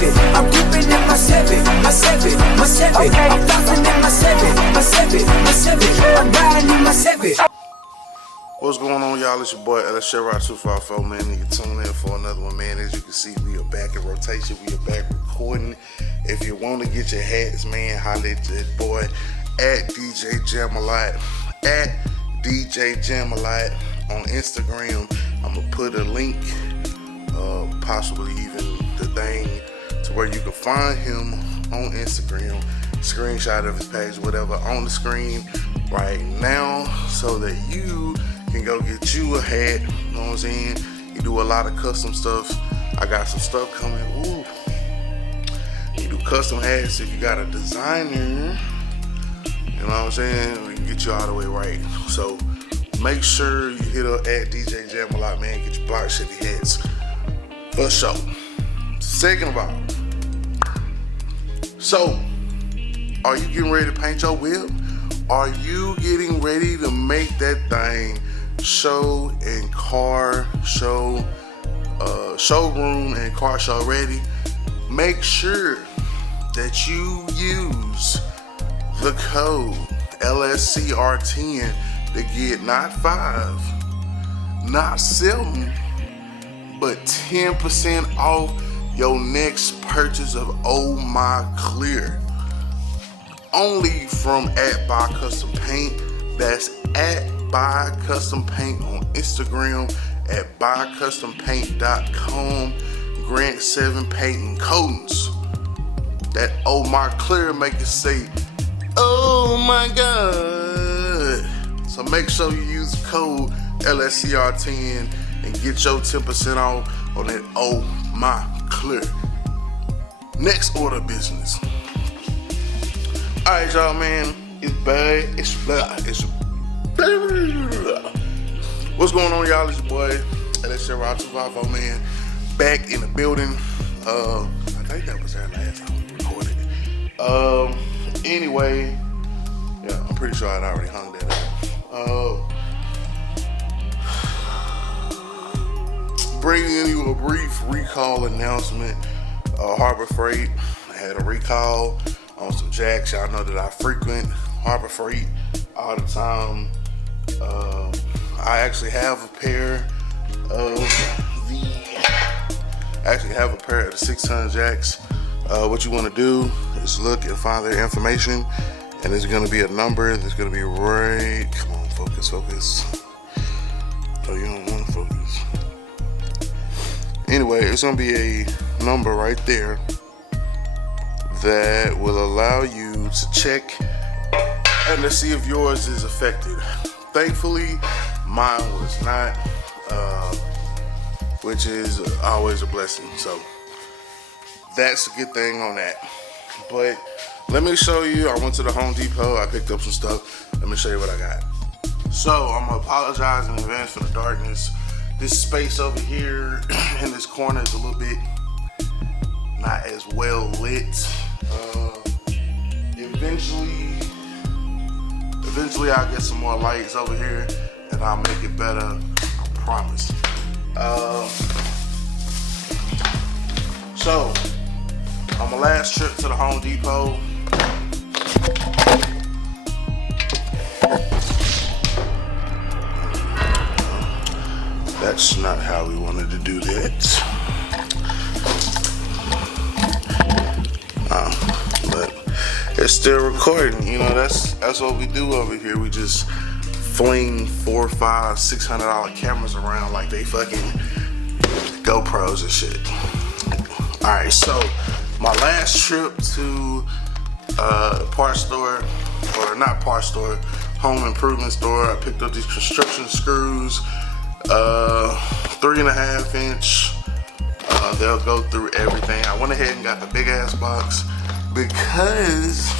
Chevy. I'm dipping in my Chevy, my Chevy, my Chevy. Okay. I'm flossing in my Chevy, my Chevy, my Chevy. I'm riding in my Chevy. What's going on, y'all? It's your boy ENTHUSIAST, man. You can tune in for another one, man. As you can see, we are back in rotation. We are back recording. If you want to get your hats, man, holla at that boy at DJ Jamalot, at DJ Jamalot on Instagram. I'm gonna put a link, possibly even the thing to where you can find him on Instagram, screenshot of his page, whatever, on the screen right now, so that you can go get you a hat. You know what I'm saying? You do a lot of custom stuff. I got some stuff coming. Ooh. You do custom hats. If you got a designer, you know what I'm saying, we can get you all the way right. So make sure you hit up at DJ Jamalot, man. Get your block Chevy hats for sure. Second of all, so are you getting ready to paint your whip? Are you getting ready to make that thing show and car show, showroom and car show ready? Make sure that you use the code LSCR10 to get not 5, not 7, but 10% off your next purchase of Oh My Clear. Only from at Buy Custom Paint. That's at Buy Custom Paint on Instagram, at buycustompaint.com. Grant 7 painting coatings. That Oh My Clear make it say, oh my God. So make sure you use the code LSCR10 and get your 10% off on that Oh My Clear. Next order of business. Alright, y'all, man. It's bad. It's blah. It's blah. What's going on, y'all? It's your boy ENTHUSIAST, man. Back in the building. I think that was our last time we recorded. Anyway, yeah, I'm pretty sure I'd already hung that up. Bringing you a brief recall announcement. Harbor Freight had a recall on some jacks. Y'all know that I frequent Harbor Freight all the time. I actually have a pair of the 6-ton jacks. What you want to do is look and find their information, and there's going to be a number that's going to be right. Come on, focus. Oh, you don't want to focus. Anyway, it's going to be a number right there that will allow you to check and to see if yours is affected. Thankfully, mine was not, which is always a blessing. So that's a good thing on that. But let me show you. I went to the Home Depot. I picked up some stuff. Let me show you what I got. So I'm gonna apologize in advance for the darkness. This space over here in this corner is a little bit not as well lit. Eventually I'll get some more lights over here and I'll make it better, I promise. So on my last trip to the Home Depot, that's not how we wanted to do that. But it's still recording, you know. That's what we do over here. We just fling $400, $500, $600 cameras around like they fucking GoPros and shit. All right, so my last trip to parts store, or not parts store, home improvement store. I picked up these construction screws, 3.5 inch. They'll go through everything. I went ahead and got the big ass box because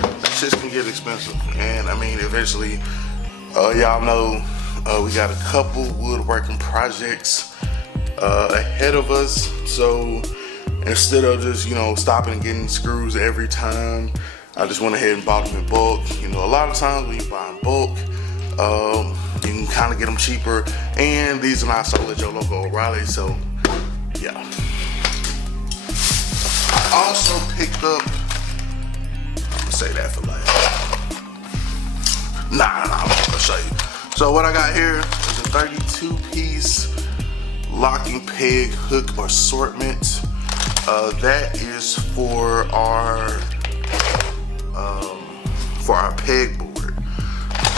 that shit can get expensive. And I mean, eventually, y'all know we got a couple woodworking projects ahead of us. So instead of just, stopping and getting screws every time, I just went ahead and bought them in bulk. You know, a lot of times when you buy in bulk, you can kind of get them cheaper. And these are not sold at your local O'Reilly, so yeah. Also picked up, I'm gonna say that for last. Nah, I'm gonna show you. So what I got here is a 32-piece locking peg hook assortment. That is for our pegboard.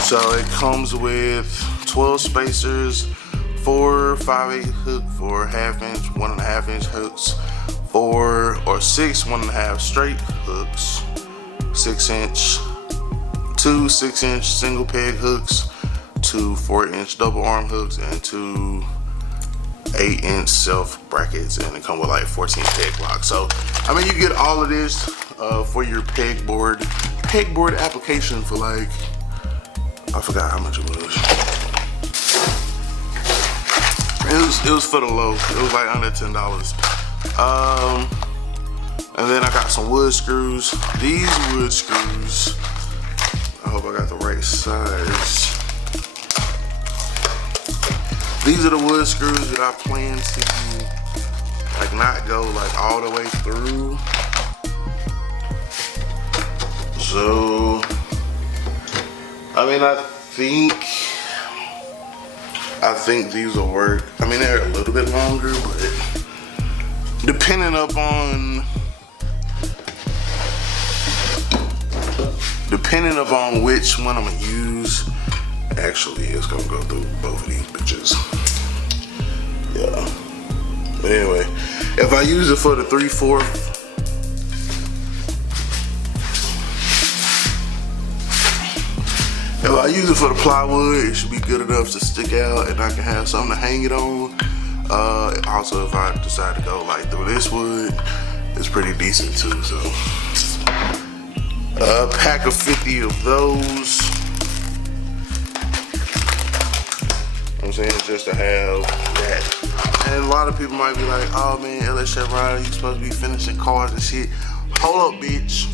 So it comes with 12 spacers, 4 5/8 hook for 1/2 inch, 1.5 inch hooks, 4 or 6 1.5 straight hooks, 6 inch, 2 6-inch single peg hooks, 2 4-inch double arm hooks, and 2 8-inch self brackets, and it come with like 14 peg locks. So I mean, you get all of this for your pegboard application for like, I forgot how much it was. It was for the low. It was like under $10. And then I got some wood screws. These wood screws, I hope I got the right size. These are the wood screws that I plan to like not go like all the way through. So I mean, I think these will work. I mean, they're a little bit longer, but depending upon which one I'm gonna use, actually it's gonna go through both of these bitches. Yeah. But anyway, if I use it for the 3/4, if I use it for the plywood, it should be good enough to stick out and I can have something to hang it on. Also, if I decide to go like through this wood, it's pretty decent too. So a pack of 50 of those. I'm saying, just to have that. And a lot of people might be like, oh man, LSF Rider, you supposed to be finishing cars and shit. Hold up, bitch.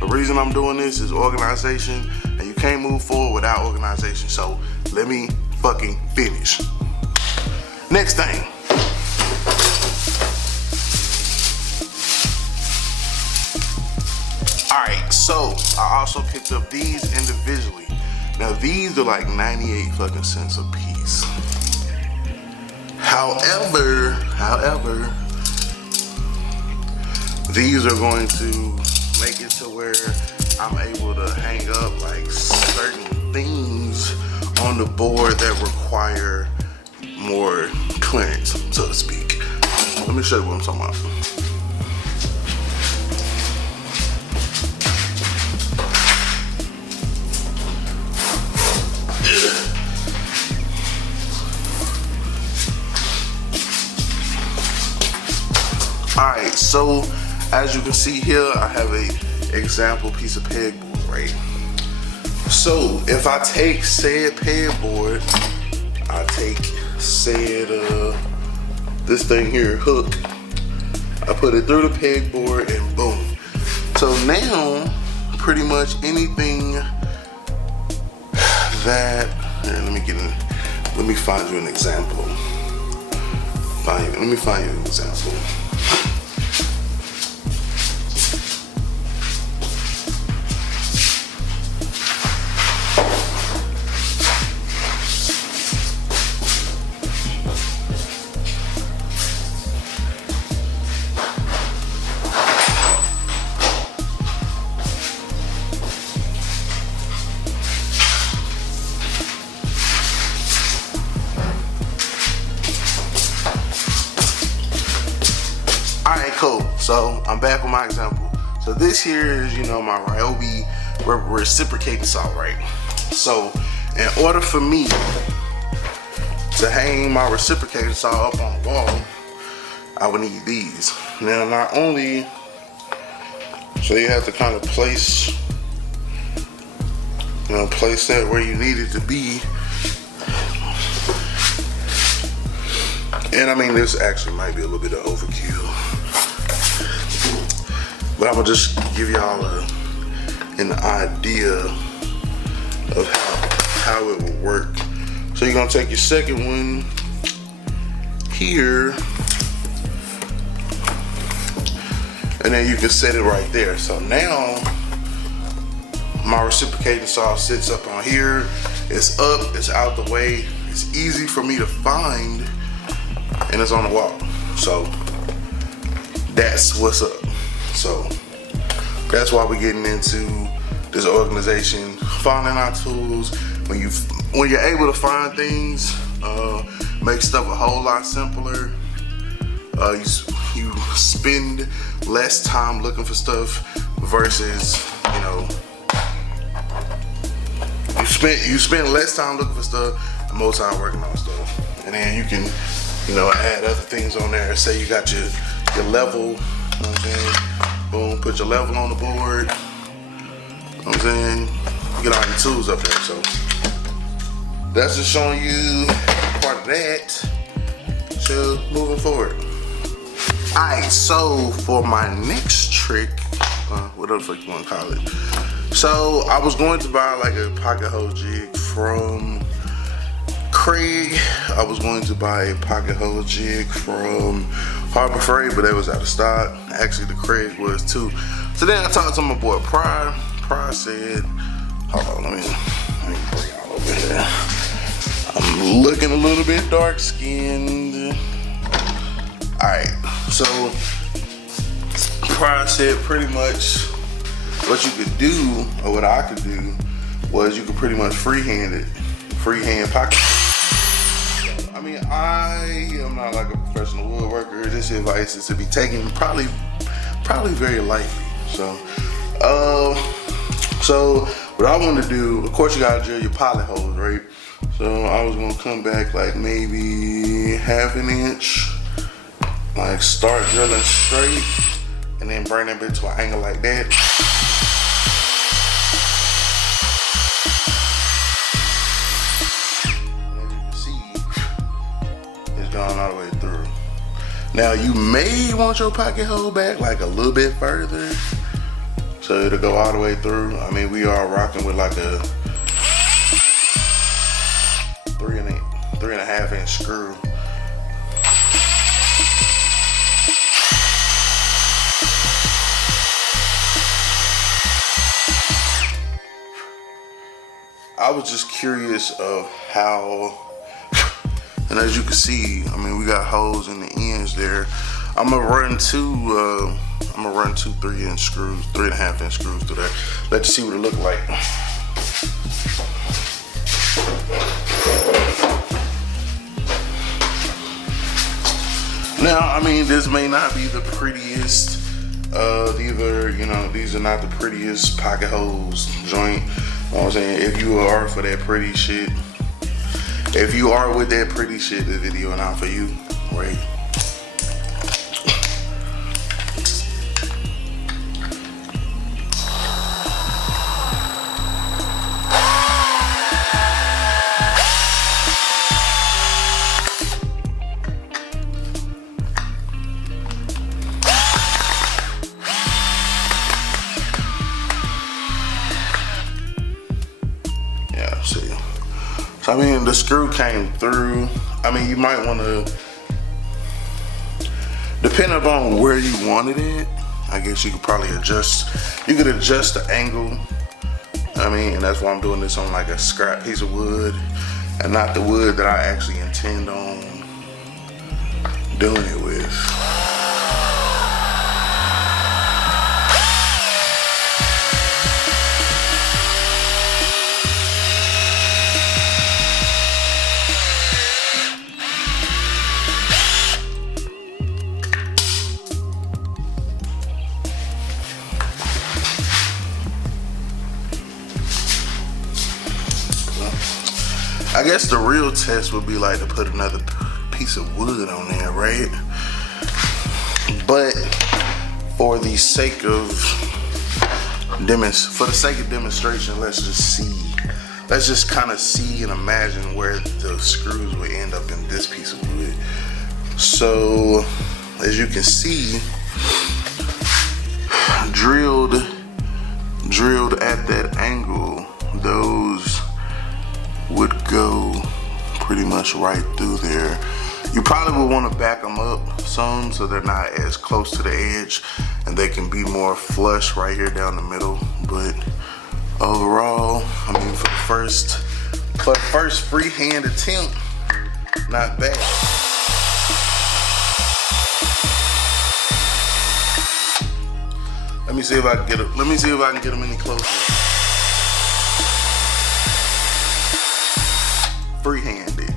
The reason I'm doing this is organization, and you can't move forward without organization. So let me fucking finish. Next thing. Alright, so I also picked up these individually. Now these are like 98 fucking cents a piece. However, these are going to make it to where I'm able to hang up like certain things on the board that require more clearance, so to speak. Let me show you what I'm talking about. Alright, so as you can see here, I have a example piece of pegboard, right? So if I take said pegboard, I take said this thing here, hook, I put it through the pegboard and boom. So now pretty much anything that, here, let me find you an example. Let me find you an example. So I'm back with my example. So this here is, you know, my Ryobi reciprocating saw, right? So in order for me to hang my reciprocating saw up on the wall, I would need these. Now not only, so you have to kind of place that where you need it to be. And I mean, this actually might be a little bit of overkill, but I'm gonna just give y'all an idea of how it will work. So you're gonna take your second one and then you can set it right there. So now my reciprocating saw sits up on here. It's up, it's out the way, it's easy for me to find, and it's on the wall. So that's what's up. So that's why we're getting into this organization, finding our tools. When you're able to find things, make stuff a whole lot simpler. You spend less time looking for stuff versus, you know, you spend less time looking for stuff and more time working on stuff. And then you can, you know, add other things on there. Say you got your level, you know what I'm saying? Boom, put your level on the board. You know what I'm saying? You get all your tools up there. So that's just showing you part of that. So moving forward. Alright, so for my next trick, whatever the fuck you want to call it. So I was going to buy like a pocket hole jig from Craig. I was going to buy a pocket hole jig from Harbor Freight, but they was out of stock. Actually, the Craig was too. So then I talked to my boy Pryor. Pryor said, hold on, let me bring y'all over here. I'm looking a little bit dark skinned. Alright, so Pryor said pretty much what you could do, or what I could do, was you could pretty much freehand pocket. I mean, I am not like a professional woodworker. This advice is to be taken probably very lightly. So what I want to do, of course you gotta drill your pilot holes, right? So I was gonna come back like maybe ½ an inch, like start drilling straight, and then bring that bit to an angle like that. And as you can see, it's gone all the way through. Now you may want your pocket hole back like a little bit further, so it'll go all the way through. I mean, we are rocking with like a 3.5 inch screw. I was just curious of how, and as you can see, I mean, we got holes in the ends there. I'm gonna run two 3.5 inch screws through there. Let's see what it look like. Now, I mean, this may not be the prettiest. These are not the prettiest pocket holes joint. You know what I'm saying? If you are for that pretty shit, if you are with that pretty shit, this video not for you, right? So I mean, the screw came through. I mean, you might want to, depending upon where you wanted it, I guess you could probably adjust. You could adjust the angle. I mean, and that's why I'm doing this on like a scrap piece of wood, and not the wood that I actually intend on doing it with. I guess the real test would be like to put another piece of wood on there, right? But for the sake of demonstration, let's just kind of see and imagine where the screws would end up in this piece of wood. So as you can see, drilled at that angle, those would go pretty much right through there. You probably would want to back them up some so they're not as close to the edge and they can be more flush right here down the middle. But overall, I mean, for the first freehand attempt, not bad. Let me see if I can get it. Let me see if I can get them any closer. Freehanded.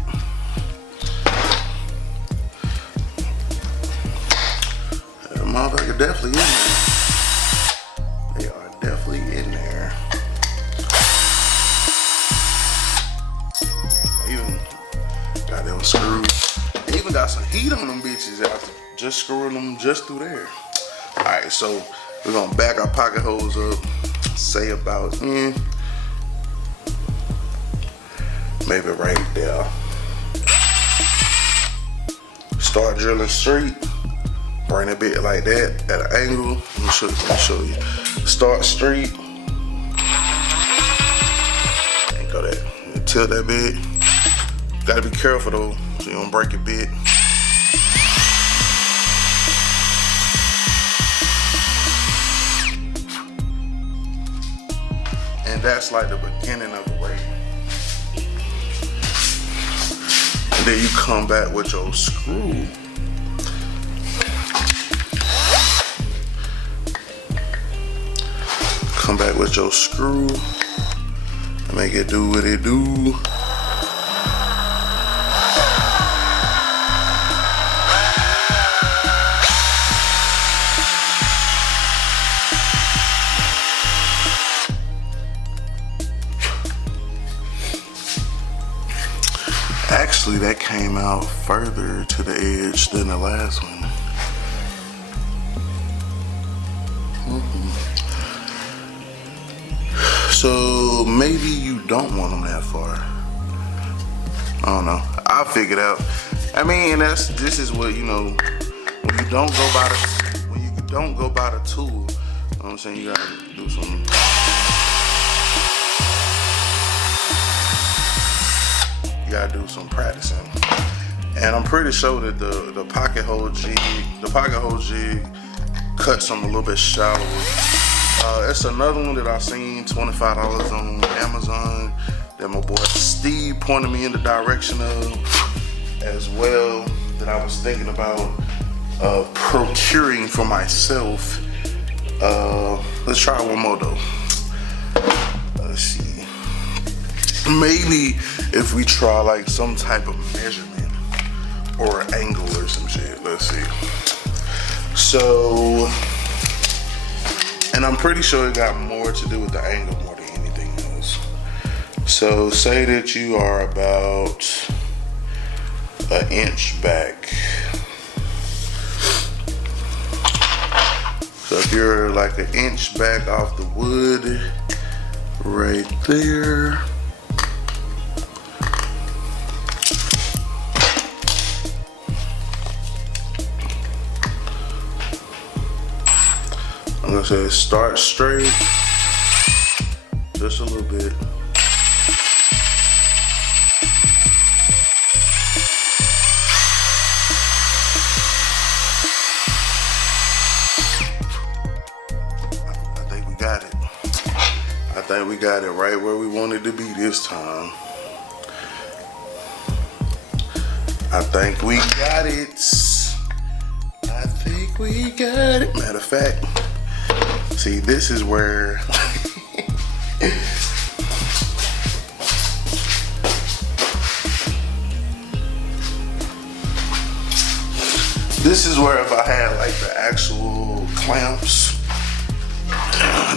That motherfucker definitely in there. They are definitely in there. Even got them screws. They even got some heat on them bitches after just screwing them just through there. All right, so we're gonna back our pocket holes up, say about maybe right there. Start drilling straight, bring it bit like that at an angle. Let me show you. Start straight, and go that. Tilt that bit. Gotta be careful though, so you don't break your bit. And that's like the beginning of the way. And then you come back with your screw. Come back with your screw and make it do what it do. Actually, that came out further to the edge than the last one. So maybe you don't want them that far. I don't know. I'll figure it out. I mean, this is what, you know, when you don't go by the tool, you know what I'm saying, you gotta do some. You gotta do some practicing. And I'm pretty sure that the pocket hole jig cuts them a little bit shallower. It's another one that I've seen, $25 on Amazon, that my boy Steve pointed me in the direction of as well, that I was thinking about procuring for myself. Let's try one more though. Let's see. Maybe if we try like some type of measurement or angle or some shit. Let's see. So, and I'm pretty sure it got more to do with the angle more than anything else. So say that you are about an inch back. So if you're like an inch back off the wood, right there. I'm gonna say start straight, just a little bit. I think we got it. I think we got it right where we wanted to be this time. I think we got it. I think we got it. Matter of fact, see, this is where if I had like the actual clamps,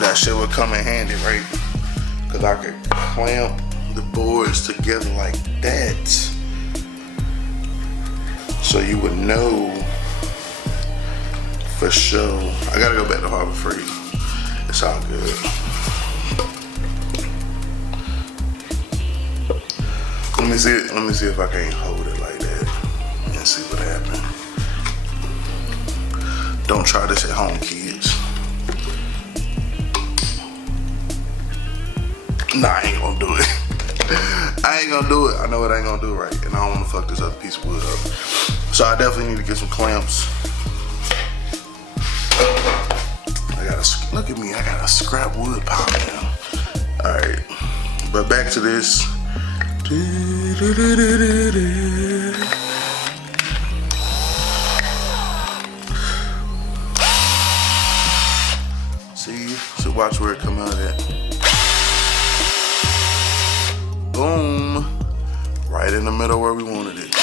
that shit would come in handy, right? Because I could clamp the boards together like that, so you would know for sure. I gotta go back to Harbor Freight. It's all good. Let me see if I can't hold it like that and see what happens. Don't try this at home, kids. Nah, I ain't gonna do it. I ain't gonna do it. I know it ain't gonna do it right, and I don't wanna fuck this other piece of wood up. So I definitely need to get some clamps. Look at me, I got a scrap wood pile now. All right, but back to this. See, so watch where it come out at. Boom, right in the middle where we wanted it.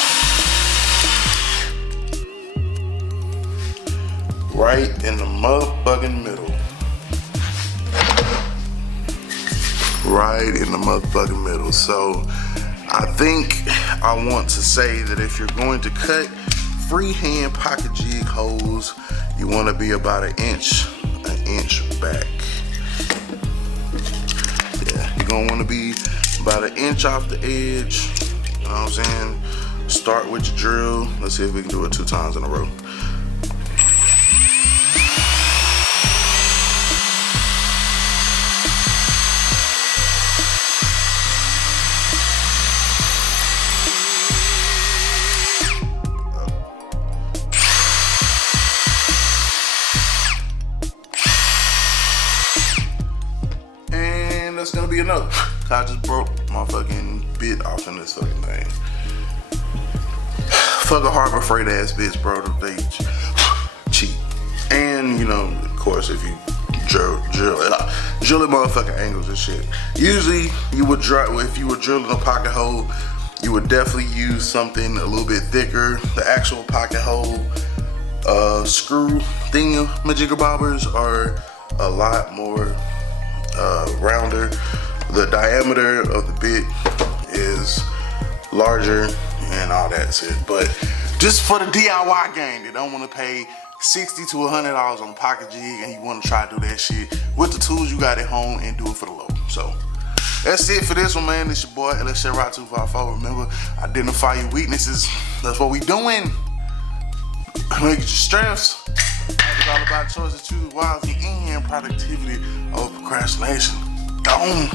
Right in the motherfucking middle. Right in the motherfucking middle. So I think I want to say that if you're going to cut freehand pocket jig holes, you want to be about an inch back. Yeah, you're gonna want to be about an inch off the edge. You know what I'm saying? Start with your drill. Let's see if we can do it 2 times in a row. That's gonna be enough. I just broke my fucking bit off in this fucking thing. Fuck a Harbor Freight ass bitch, bro. They cheap. And you know, of course, if you drill at motherfucking angles and shit. Usually, you would if you were drilling a pocket hole, you would definitely use something a little bit thicker. The actual pocket hole screw thingamajigger bobbers are a lot more rounder. The diameter of the bit is larger and all that's it. But just for the DIY game, they don't want to pay $60 to $100 on a pocket jig and you want to try to do that shit with the tools you got at home and do it for the low. So that's it for this one, man. It's your boy LSRY254. Remember, identify your weaknesses. That's what we doing. Make it your strengths. It's all about choices, choose wisely, and productivity over procrastination. Gone.